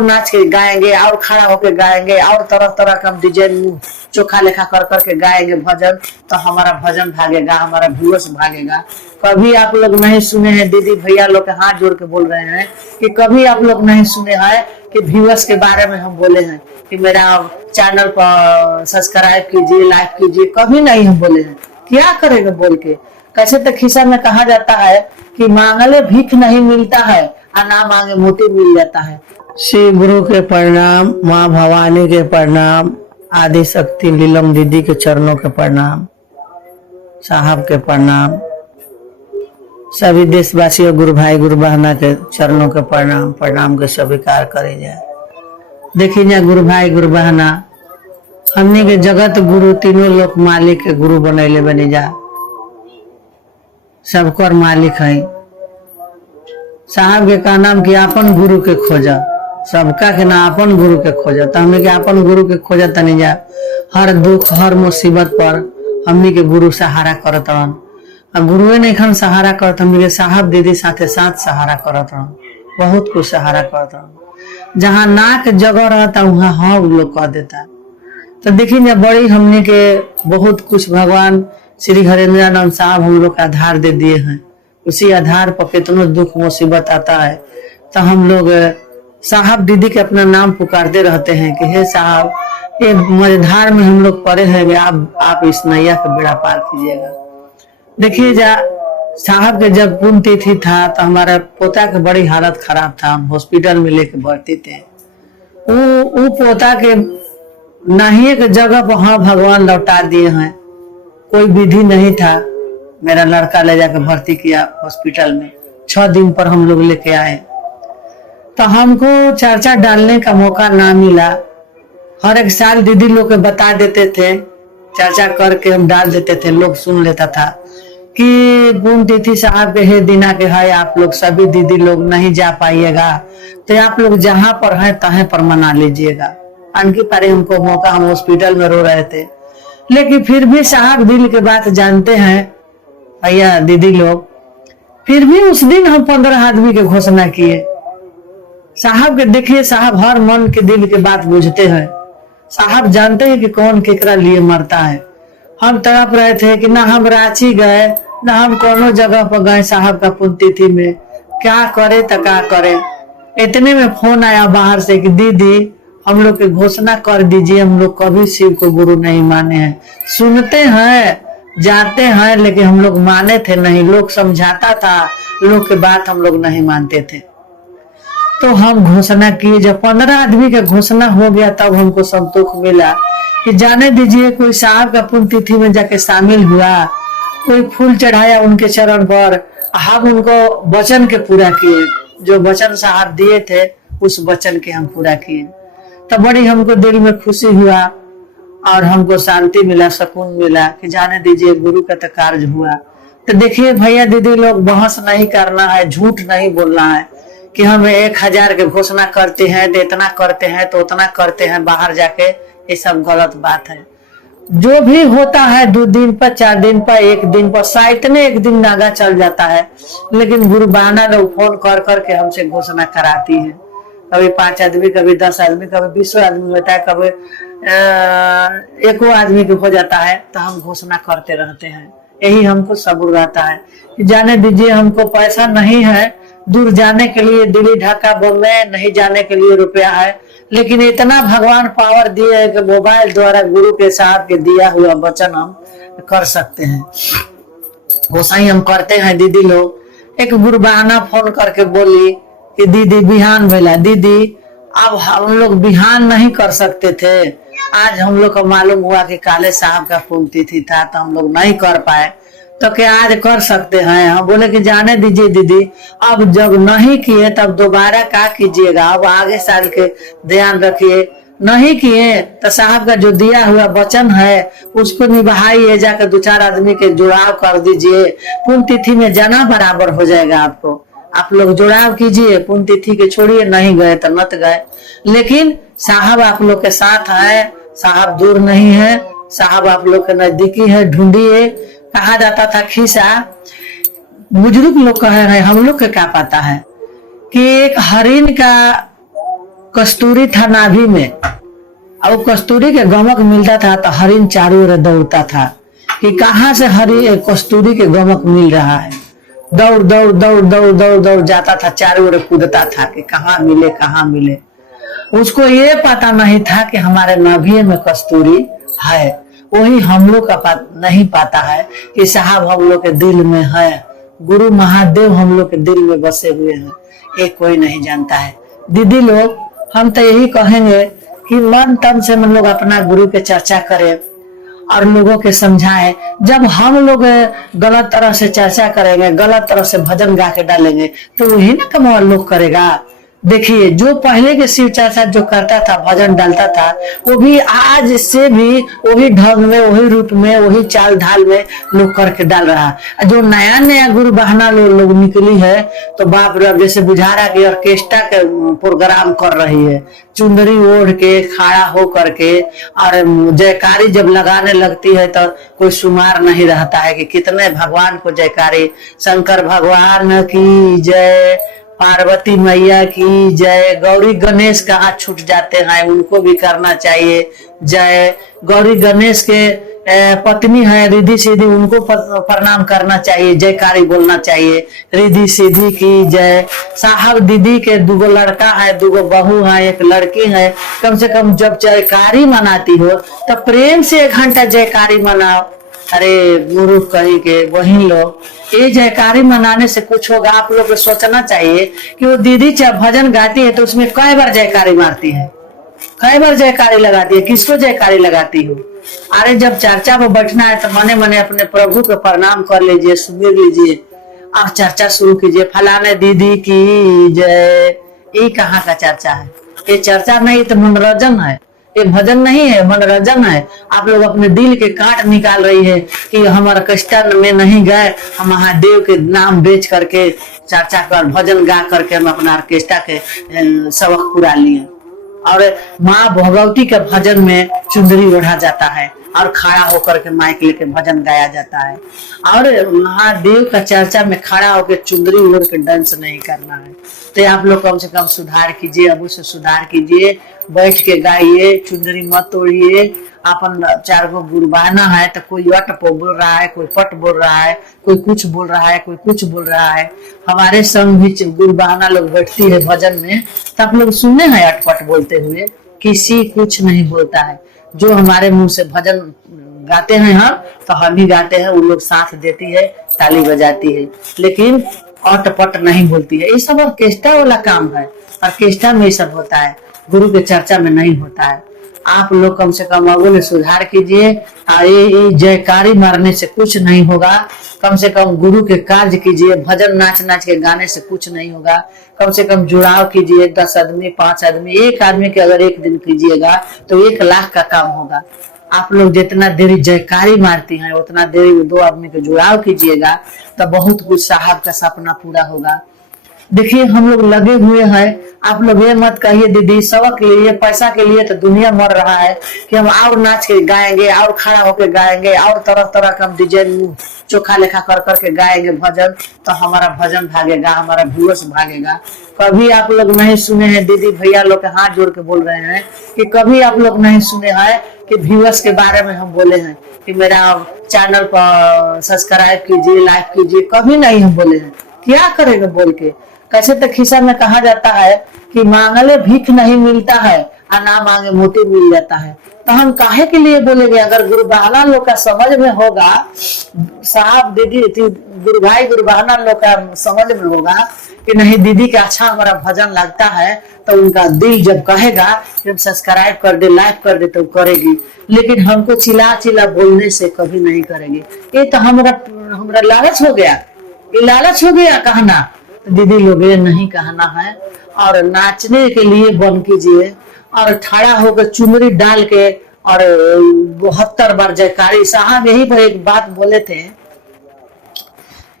नाच के गाएंगे और खड़ा होके गाएंगे और तरह तरह का डिजाइन चोखा लेखा कर करके गाएंगे भजन, तो हमारा भजन भागेगा, हमारा व्यूअर्स भागेगा। कभी आप लोग नहीं सुने हैं, दीदी भैया लोग के हाथ जोड़ के बोल रहे हैं कि कभी आप लोग नहीं सुने हैं कि व्यूअर्स के बारे में हम बोले हैं कि मेरा चैनल पर सब्सक्राइब कीजिए, लाइक कीजिए, कभी नहीं हम बोले हैं। क्या करेंगे बोल के? कैसे तो खिस्सा में कहा जाता है कि मांगले भीख नहीं मिलता है और ना मांगे मोती मिल जाता है। श्री गुरु के प्रणाम, माँ भवानी के प्रणाम, आदि शक्ति लीलम दीदी के चरणों के प्रणाम, साहब के प्रणाम, सभी देशवासियों गुरु भाई गुरु बहना के चरणों के प्रणाम। प्रणाम के स्वीकार करे जाए। देखिए जा गुरु भाई गुरु बहना, हमने के जगत गुरु तीनों लोक मालिक के गुरु बनैले बने जा, सबकर मालिक है। साहब के का नाम कि अपन गुरु के खोजा, सबका के ना अपन गुरु के खोजा। तो हमने के अपन गुरु के खोजा तनी जा, हर दुख हर मुसीबत पर हमने के गुरु सहारा करत रहन। अब गुरुए नहीं खन सहारा करत, हमने के साहब दीदी साथे साथ सहारा करत रहन, बहुत कुछ सहारा करत रहन। जहाँ नाक जगह रहता वहाँ हाँ लोग कह देता। तो देखिए बड़ी हमने के बहुत कुछ भगवान श्री हरेंद्रानंद साहब हम लोग का आधार दे दिए हैं। उसी आधार पर कितनों दुख मुसीबत आता है तो हम लोग साहब दीदी के अपना नाम पुकारते रहते हैं कि हे साहब, ये मझधार में हम लोग पड़े हैं, आप इस नैया का बेड़ा पार कीजिएगा। देखिए जा साहब के जब पुण्यतिथि था तो हमारा पोता के बड़ी हालत खराब था, हम हॉस्पिटल में लेके भर्ती थे। वो पोता के नहीं एक जगह पर हाँ भगवान लौटा दिए हैं, कोई विधि नहीं था। मेरा लड़का ले जाकर भर्ती किया हॉस्पिटल में, 6 दिन पर हम लोग लेके आए तो हमको चर्चा डालने का मौका ना मिला। हर एक साल दीदी लोग के बता देते थे, चर्चा करके हम डाल देते थे, लोग सुन लेता था कि पुण्यतिथि साहब के है दिना के है, आप लोग सभी दीदी लोग नहीं जा पाइएगा तो आप लोग जहां पर है तहां पर मना लीजिएगा। अनकी पारे हमको मौका, हम हॉस्पिटल में रो रहे थे, लेकिन फिर भी साहब दिल के बात जानते हैं भैया दीदी लोग। फिर भी उस दिन हम 15 आदमी के घोषणा किए। साहब के देखिए, साहब हर मन के दिल के बात बुझते हैं। साहब जानते हैं कि कौन केकरा लिए मरता है। हम तड़प रहे थे कि ना हम रांची गए ना हम कोनो जगह पर गए साहब का पुण्यतिथि में, क्या करे तो क्या करे। इतने में फोन आया बाहर से कि दीदी हम लोग की घोषणा कर दीजिए, हम लोग कभी शिव को गुरु नहीं माने हैं, सुनते हैं जाते हैं लेकिन हम लोग माने थे नहीं। लोग समझाता था, लोग के बात हम लोग नहीं मानते थे। तो हम घोषणा किए। जब 15 आदमी का घोषणा हो गया तब हमको संतोष मिला कि जाने दीजिए, कोई साहब का पुण्यतिथि में जाके शामिल हुआ, कोई फूल चढ़ाया उनके चरण पर, हम उनको वचन के पूरा किए, जो वचन साहब दिए थे उस वचन के हम पूरा किए। तो बड़ी हमको दिल में खुशी हुआ और हमको शांति मिला, सुकून मिला कि जाने दीजिए गुरु का तो कार्य हुआ। तो देखिए भैया दीदी लोग, बहस नहीं करना है, झूठ नहीं बोलना है कि हम 1000 के घोषणा करते हैं तो इतना करते हैं तो उतना करते हैं बाहर जाके, ये सब गलत बात है। जो भी होता है 2 दिन पर, 4 दिन पर, 1 दिन पर, शायद ने 1 दिन नागा चल जाता है, लेकिन गुरु बहाना लोग फोन कर करके हमसे घोषणा कराती है। कभी 5 आदमी, कभी 10 आदमी, कभी 20 आदमी होता है, कभी 1 आदमी के हो जाता है, तो हम घोषणा करते रहते हैं। यही हमको सबूर रहता है कि जाने दीजिए, हमको पैसा नहीं है दूर जाने के लिए, दिल्ली ढाका बॉम्बे नहीं जाने के लिए रुपया है, लेकिन इतना भगवान पावर दिए है कि मोबाइल द्वारा गुरु के साहब के दिया हुआ वचन हम कर सकते हैं। वैसा ही हम करते हैं। दीदी लोग एक गुरु बहाना फोन करके बोली कि दीदी बिहान भेला, दीदी अब हम लोग बिहान नहीं कर सकते थे, आज हम लोग को मालूम हुआ कि काले साहब का पुण्यतिथि था तो हम लोग नहीं कर पाए, तो क्या आज कर सकते हैं? हम बोले कि जाने दीजिए दीदी, अब जब नहीं किए तब दोबारा क्या कीजिएगा, अब आगे साल के ध्यान रखिए। नहीं किए तो साहब का जो दिया हुआ वचन है उसको निभाइए, जाकर 2-4 आदमी के जुड़ाव कर दीजिए, पुण्यतिथि में जाना बराबर हो जाएगा आपको। आप लोग जुड़ाव कीजिए, पुण्यतिथि के छोड़िए, नहीं गए तो मत गए, लेकिन साहब आप लोग के साथ है, साहब दूर नहीं है, साहब आप लोग के नजदीकी है, ढूंढिए। कहा जाता था खिस्सा, बुजुर्ग लोग कहे हैं, हम लोग के क्या पता है कि एक हरिन का कस्तूरी था नाभि में, और वो कस्तूरी के गमक मिलता था तो हरिण चारों ओर दौड़ता था कि कहाँ से हरी कस्तूरी के गमक मिल रहा है। दौड़ दौड़ दौड़ दौड़ दौड़ दौड़ जाता था, चारों ओर कूदता था कि कहाँ मिले कहाँ मिले। उसको ये पता नहीं था कि हमारे नाभि में कस्तूरी है। वही हम लोग का नहीं पाता है कि साहब हम लोग के दिल में है, गुरु महादेव हम लोग के दिल में बसे हुए हैं, ये कोई नहीं जानता है। दीदी लोग, हम तो यही कहेंगे कि मन तन से हम लोग अपना गुरु के चर्चा करें और लोगों के समझाएं। जब हम लोग गलत तरह से चर्चा करेंगे, गलत तरह से भजन गा के डालेंगे तो वही ना कमाल लोग करेगा। देखिए, जो पहले के शिव चर्चा जो करता था, भजन डालता था, वो भी आज से भी वही ढंग में, वही रूप में, वही चाल ढाल में लोग करके डाल रहा है। जो नया नया गुरु बहाना लोग निकली है तो बाप रे, जैसे बुझा रहा कि ऑर्केस्ट्रा के प्रोग्राम कर रही है, चुंदरी ओढ़ के खड़ा हो करके, और जयकारी जब लगाने लगती है तो कोई शुमार नहीं रहता है कि कितने भगवान को जयकारी। शंकर भगवान की जय, पार्वती मैया की जय। गौरी गणेश कहाँ छूट जाते हैं, उनको भी करना चाहिए जय। गौरी गणेश के पत्नी है रिद्धि सिद्धि, उनको प्रणाम करना चाहिए, जयकारी बोलना चाहिए, रिद्धि सिद्धि की जय। साहब दीदी के दुगो लड़का है, दुगो बहू है, एक लड़की है, कम से कम जब जयकारी मनाती हो तो प्रेम से 1 घंटा जयकारी मनाओ। अरे गुरु कहीं के वही लोग, ये जयकारी मनाने से कुछ होगा? आप लोग को सोचना चाहिए कि वो दीदी जब भजन गाती है तो उसमें कई बार जयकारी मारती है, कई बार जयकारी लगाती है, किसको जयकारी लगाती हो? अरे जब चर्चा में बैठना है तो मने मने अपने प्रभु को प्रणाम कर लीजिए, सुमिर लीजिए और चर्चा शुरू कीजिए। फलाने दीदी की जय, ये कहाँ का चर्चा है? ये चर्चा नहीं तो मनोरंजन है, ये भजन नहीं है, मनोरंजन है। आप लोग अपने दिल के काट निकाल रही है कि हम ऑर्केस्ट्रा में नहीं गए, हम महादेव के नाम बेच करके चर्चा कर भजन गा करके हम अपना ऑर्केस्ट्रा के सबक पूरा लिए। और माँ भगवती के भजन में चुंदरी ओढ़ा जाता है और खड़ा होकर के माइक लेके भजन गाया जाता है। और महादेव का चर्चा में खड़ा होकर चुंदरी ओढ़ के डांस नहीं करना है। तो आप लोग कम से कम सुधार कीजिए, अब उसे सुधार कीजिए, बैठ के गाइए, चुंदरी मत ओढ़िए। अपन 4 गो गुरबाना है तो कोई अट बोल रहा है, कोई पट बोल रहा है, कोई कुछ बोल रहा है, कोई कुछ बोल रहा है। हमारे संग भी गुरबाना लोग बैठती है भजन में तो आप लोग सुने हैं अटपट बोलते हुए? किसी कुछ नहीं बोलता है। जो हमारे मुंह से भजन गाते हैं हम तो हम ही गाते हैं, उन लोग साथ देती है, ताली बजाती है, लेकिन अटपट नहीं बोलती है। ये सब ऑर्केस्ट्रा वाला काम है, ऑर्केस्ट्रा में ये सब होता है, गुरु के चर्चा में नहीं होता है। आप लोग कम से कम अगले सुधार कीजिए। ये जयकारी मारने से कुछ नहीं होगा। कम से कम गुरु के कार्य कीजिए, भजन नाच नाच के गाने से कुछ नहीं होगा। कम से कम जुड़ाव कीजिए, 10 आदमी 5 आदमी, एक आदमी के अगर एक दिन कीजिएगा तो 1 लाख का काम होगा। आप लोग जितना देरी जयकारी मारती हैं उतना देरी 2 आदमी के जुड़ाव कीजिएगा तो बहुत कुछ साहब का सपना पूरा होगा। देखिए, हम लोग लगे हुए हैं। आप लोग ये मत कहिए दीदी सबक के लिए, पैसा के लिए तो दुनिया मर रहा है कि हम और नाच के गाएंगे, और खड़ा होके गाएंगे, और तरह तरह का डिजाइन चोखा लेखा कर करके गाएंगे भजन, तो हमारा भजन भागेगा, हमारा व्यूअर्स भागेगा। कभी आप लोग नहीं सुने हैं, दीदी भैया लोग के हाथ जोड़ के बोल रहे हैं कि कभी आप लोग नहीं सुने हैं कि व्यूअर्स के बारे में हम बोले हैं कि मेरा चैनल पर सब्सक्राइब कीजिए, लाइक कीजिए। कभी नहीं हम बोले हैं। क्या करेगा बोल के? कैसे तो खिस्सा में कहा जाता है कि मांगले भीख नहीं मिलता है और ना मांगे मोती मिल जाता है। तो हम काहे के लिए बोलेंगे? अगर गुरु बहाना लोग का समझ में होगा, साहब दीदी गुरु भाई गुरु बहाना लोग का समझ में होगा कि नहीं दीदी का अच्छा हमारा भजन लगता है, तो उनका दिल जब कहेगा कि हम सब्सक्राइब कर दे, लाइक कर दे, तो करेगी। लेकिन हमको चिल्ला चिल्ला बोलने से कभी नहीं करेगी। ये तो हमारा लालच हो गया, ये लालच हो गया कहना। दीदी लोग ये नहीं कहना है। और नाचने के लिए बन कीजिए और खड़ा होकर चुनरी डाल के और 72 बार जयकारी। साहब यही पर एक बात बोले थे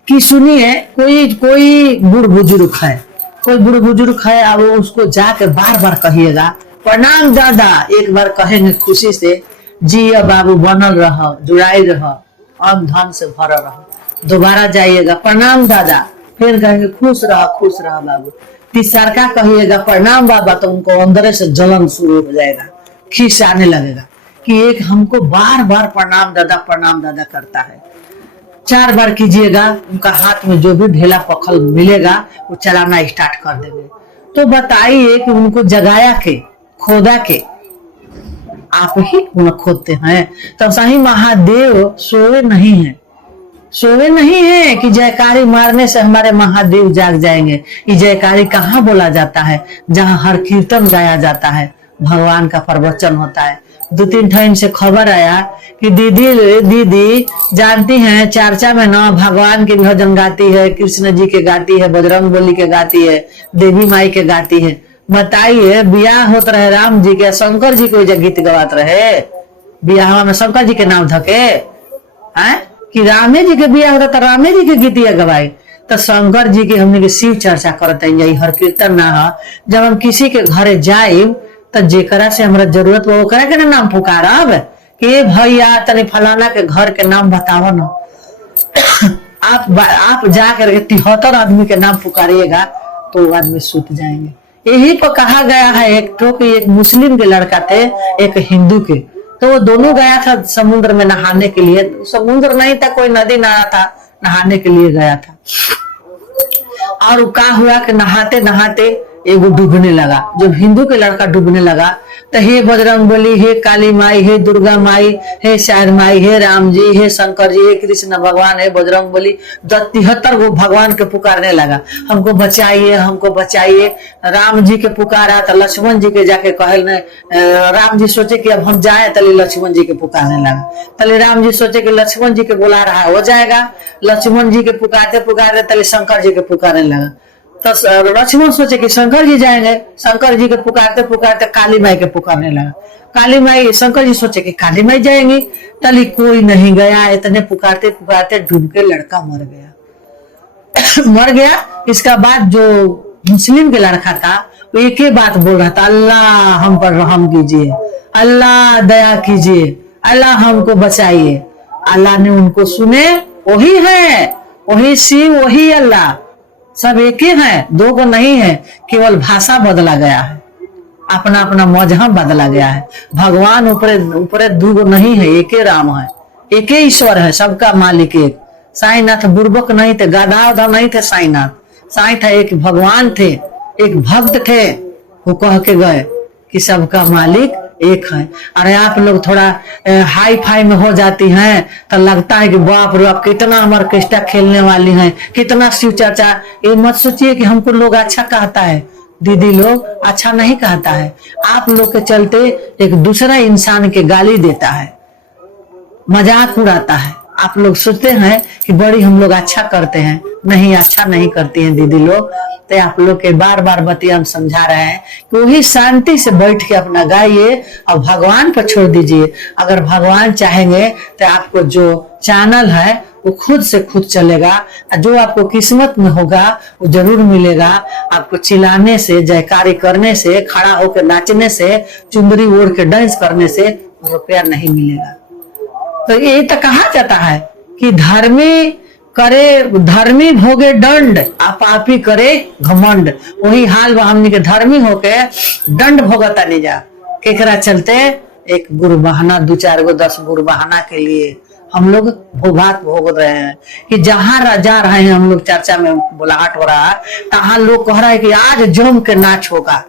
कि सुनिए, कोई बूढ़ बुजुर्ग है, कोई बूढ़ बुजुर्ग है, अब उसको जाके बार बार कहिएगा प्रणाम दादा। एक बार कहेंगे खुशी से, जी बाबू बनल रह, जुड़ाई रह, अन्न धन से भर रह। दोबारा जाइएगा प्रणाम दादा, फिर कहेंगे खुश रह बाबू। तीसरा का कहिएगा प्रणाम बाबा, तो उनको अंदर से जलन शुरू हो जाएगा, खीस आने लगेगा कि एक हमको बार बार प्रणाम दादा करता है। 4 बार कीजिएगा, उनका हाथ में जो भी ढेला पखल मिलेगा वो चलाना स्टार्ट कर देंगे। तो बताइए कि उनको जगाया के, खोदा के आप ही उन्हें खोदते हैं। तो सही महादेव सोए नहीं है, सोए नहीं है कि जयकारी मारने से हमारे महादेव जाग जाएंगे। ये जयकारी कहाँ बोला जाता है? जहाँ हर कीर्तन गाया जाता है, भगवान का प्रवचन होता है। 2-3 टाइम से खबर आया कि दीदी जानती हैं चर्चा में ना भगवान के भजन गाती है, कृष्ण जी के गाती है, बजरंग बली के गाती है, देवी माई के गाती है। बताइए बियाह होता रहे राम जी के, शंकर जी को गीत गवात रहे बियाह में, शंकर जी के नाम धके हैं कि रामे जी के बियाह होता तो रामे जी के गीतिया गवाई। तो शंकर जी के हमने के शिव चर्चा करते हैं, हर कीर्तन ना हो। जब हम किसी के घरे जाए तो जेकरा से हमरा जरूरत वो करे के नाम पुकारब कि भैया तनी फलाना के घर के नाम बताओ ना। आप जाकर 73 आदमी के नाम पुकारिएगा तो वो आदमी सूत जाएंगे। यही पर कहा गया है एक तो कि एक मुस्लिम के लड़का थे, एक हिंदू के, तो वो दोनों गया था समुद्र में नहाने के लिए। समुद्र नहीं था, कोई नदी नाला था, नहाने के लिए गया था। और क्या हुआ कि नहाते नहाते एगो डूबने लगा। जब हिंदू के लड़का डूबने लगा तो हे बजरंग बली, हे काली माई, हे दुर्गा माई, हे शायर माई, हे राम जी, हे शंकर जी, हे कृष्ण भगवान, हे बजरंग बली, 73 गो भगवान के पुकारने लगा, हमको बचाइए, हमको बचाइए। राम जी के पुकारा तो लक्ष्मण जी के जाके कहल, राम जी सोचे कि अब हम जाए, तले लक्ष्मण जी के पुकारने लगा। तले राम जी सोचे कि लक्ष्मण जी के बुला रहा है, हो जाएगा। लक्ष्मण जी के पुकारते पुकारते तले शंकर जी के पुकारने लगा। तो लक्ष्मण सोचे कि शंकर जी जाएंगे, शंकर जी के पुकारते पुकारते काली माई के पुकारने लगा। काली माई, शंकर जी सोचे कि काली माई जाएंगी, तली कोई नहीं गया। इतने पुकारते पुकारते डूब के लड़का मर गया। मर गया। इसका बाद जो मुस्लिम के लड़का था वो एक ही बात बोल रहा था, अल्लाह हम पर रहम कीजिए, अल्लाह दया कीजिए, अल्लाह हमको बचाइए। अल्लाह ने उनको सुने, वही है, वही शिव, वही अल्लाह, सब एक ही है, दो को नहीं है। केवल भाषा बदला गया है, अपना अपना मजहब बदला गया है। भगवान ऊपरे दो गो नहीं है, एक ही राम है, एक ही ईश्वर है, सबका मालिक एक। साईनाथ बुर्बक नहीं थे, गाधा उधा नहीं थे साईनाथ। साई था एक भगवान थे, एक भक्त थे, वो कह के गए कि सबका मालिक एक है। अरे आप लोग थोड़ा हाई फाई में हो जाती हैं तो लगता है कि बाप रे आप कितना हमारे कृष्णा खेलने वाली हैं, कितना शिव चर्चा। ये मत सोचिए कि हमको लोग अच्छा कहता है, दीदी लोग अच्छा नहीं कहता है। आप लोग के चलते एक दूसरा इंसान के गाली देता है, मजाक उड़ाता है। आप लोग सोचते हैं कि बड़ी हम लोग अच्छा करते हैं, नहीं, अच्छा नहीं करती हैं दीदी लोग। तो आप लोग के बार बार बतिया हम समझा रहे हैं कि वही शांति से बैठ के अपना गाइए और भगवान पर छोड़ दीजिए। अगर भगवान चाहेंगे तो आपको जो चैनल है वो खुद से खुद चलेगा, जो आपको किस्मत में होगा वो जरूर मिलेगा। आपको चिल्लाने से, जयकारी करने से, खड़ा होकर नाचने से, चुंदरी ओढ़ के डांस करने से रुपया नहीं मिलेगा। तो ये तो कहा जाता है कि धर्मी भोगे दंड, पापी करे घमंड। वही हाल बा हमनी के धर्मी होके दंड भोगता नहीं जा। केकरा चलते एक गुरु बहाना, 2-4 गो 10 गुरु बहाना के लिए हम लोग भोगात भोग रहे हैं कि जहां जा रहे हैं हम लोग, चर्चा में बुलाहट हो रहा है, तहां लोग कह रहा है कि आज जम के नाच होगा,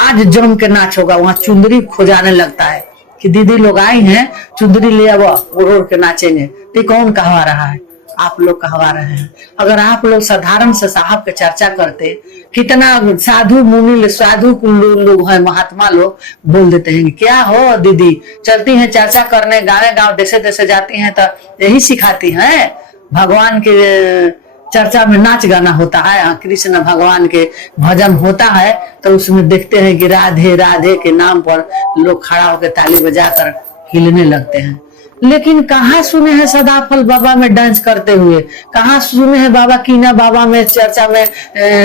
आज जम के नाच होगा। वहां चुंदरी खोजाने लगता है कि दीदी लोग आई हैं, चुंदरी ले आओ, ओढ़ के नाचेंगे। तो कौन कहवा रहा है? आप लोग कहवा रहे हैं। अगर आप लोग साधारण से साहब के चर्चा करते, कितना साधु मुनि, साधु लोग हैं, महात्मा लोग बोल देते हैं कि क्या हो दीदी, चलती हैं चर्चा करने, गाँव देशे देशे जाती हैं तो यही सिखाती हैं। भगवान के चर्चा में नाच गाना होता है, कृष्ण भगवान के भजन होता है, तो उसमें देखते हैं कि राधे राधे के नाम पर लोग खड़ा होकर ताली बजाकर हिलने लगते हैं। लेकिन कहाँ सुने हैं सदाफल बाबा में डांस करते हुए? कहाँ सुने हैं बाबा कीना बाबा में चर्चा में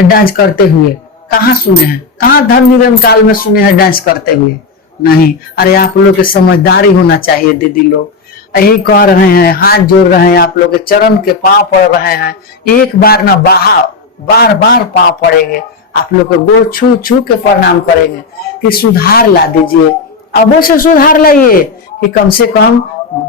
डांस करते हुए? कहाँ सुने हैं? कहाँ धर्म निरम काल में सुने हैं डांस करते हुए? नहीं। अरे आप लोग की समझदारी होना चाहिए दीदी लोग। यही कह रहे हैं, हाथ जोड़ रहे हैं, आप लोग के चरण के पांव पड़ रहे हैं। एक बार ना बार बार पांव पड़ेंगे। आप लोग को गोड़ छू छू के प्रणाम करेंगे कि सुधार ला दीजिए। अब से सुधार लाइए कि कम से कम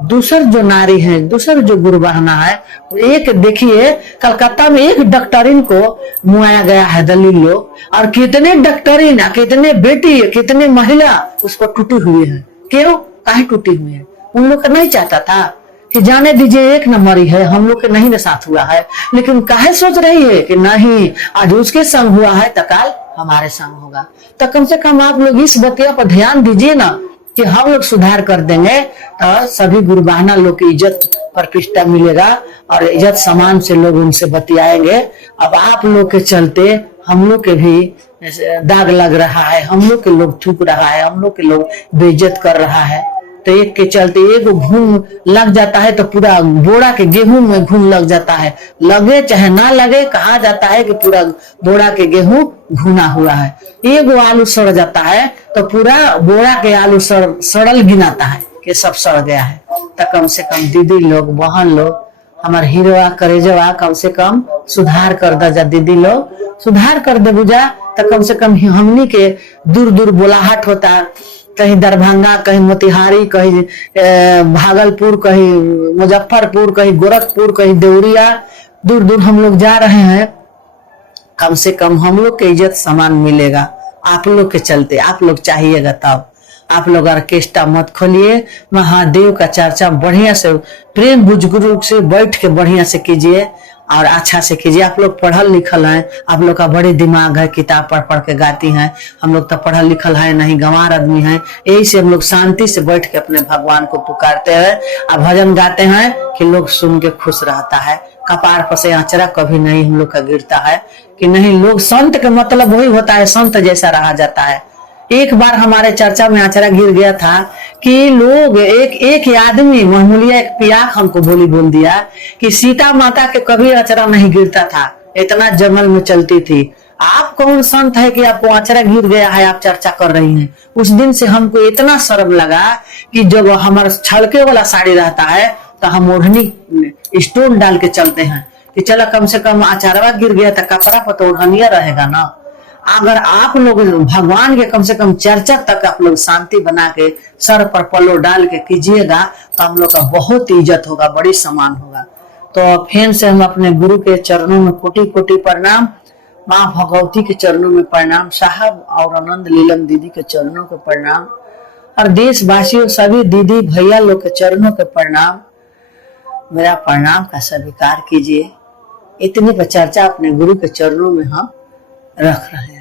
दूसर जो नारी है, दूसर जो गुरु बहना है, एक देखिए कलकत्ता में एक डॉक्टरीन को मुआया गया है दलील लोग, और कितने डॉक्टरीन, कितने बेटी, कितने महिला उस पर टूटी हुई है। क्यों काहे टूटी हुई है? उन लोग का नहीं चाहता था कि जाने दीजिए एक नंबर है, हम लोग के नहीं न साथ हुआ है, लेकिन काहे सोच रही है कि नहीं आज उसके संग हुआ है तो कल हमारे संग होगा। तो कम से कम आप लोग इस बतिया पर ध्यान दीजिए ना कि हम लोग सुधार कर देंगे तो सभी गुरुबाना लोग की इज्जत प्रतिष्ठा मिलेगा और इज्जत सम्मान से लोग उनसे बतियाएंगे। अब आप लोग के चलते हम लोग के भी दाग लग रहा है, हम लोग के लोग थूक रहा है, हम लोग के लोग बेइज्जत कर रहा है। तो एक के चलते एक घूम लग जाता है तो पूरा बोरा के गेहूं में घूम लग जाता है, लगे चाहे ना लगे, कहा जाता है कि पूरा बोरा के गेहूं घुना हुआ है। एक आलू सड़ जाता है तो पूरा बोरा के आलू सड़ल गिनाता है कि सब सड़ गया है। तो कम से कम दीदी लोग, बहन लोग, हमारे हीरोआ करेजवा कम से कम सुधार कर दे जा, दीदी लोग सुधार कर दे बुझा। तो कम से कम हमनी के दूर दूर बोलाहट होता है, कहीं दरभंगा, कहीं मोतिहारी, कहीं भागलपुर, कहीं मुजफ्फरपुर, कहीं गोरखपुर, कहीं देवरिया, दूर दूर हम लोग जा रहे हैं। कम से कम हम लोग के इज्जत सम्मान मिलेगा आप लोग के चलते। आप लोग चाहिएगा तब। आप लोग ऑर्केस्ट्रा मत खोलिए, महादेव का चर्चा बढ़िया से प्रेम बुजुर्ग से बैठ के बढ़िया से कीजिए और अच्छा से कीजिए। आप लोग पढ़ल लिखल हैं, आप लोग का बड़े दिमाग है, किताब पढ़ पढ़ के गाती हैं। हम लोग तो पढ़ल लिखल है नहीं, गंवार आदमी हैं। यही से हम लोग शांति से बैठ के अपने भगवान को पुकारते हैं और भजन गाते हैं कि लोग सुन के खुश रहता है। कपार पर से आंचरा कभी नहीं हम लोग का गिरता है कि नहीं। लोग संत के मतलब वही होता है, संत जैसा रहा जाता है। एक बार हमारे चर्चा में आचरा गिर गया था कि लोग एक आदमी मामूलिया एक पियाक हमको बोल दिया कि सीता माता के कभी आचरा नहीं गिरता था, इतना जंगल में चलती थी। आप कौन संत है कि आपको आचरा गिर गया है, आप चर्चा कर रही हैं। उस दिन से हमको इतना शर्म लगा कि जब हमारा छलके वाला साड़ी रहता है तो हम ओढ़नी स्टोन डाल के चलते हैं कि चलो कम से कम आचारवा गिर गया तो कपड़ा पर तो ओढ़निया रहेगा ना। अगर आप लोग भगवान के कम से कम चर्चा तक आप लोग शांति बना के सर पर पल्लो डाल के कीजिएगा तो हम लोग का बहुत इज्जत होगा, बड़ी सम्मान होगा। तो फिर से हम अपने गुरु के चरणों में कोटि कोटि प्रणाम, माँ भगवती के चरणों में प्रणाम, साहब और आनंद लीलम दीदी के चरणों के प्रणाम, और देशवासियों सभी दीदी भैया लोग के चरणों के प्रणाम। मेरा प्रणाम का स्वीकार कीजिए। इतनी पर चर्चा अपने गुरु के चरणों में हम रख रहे हैं।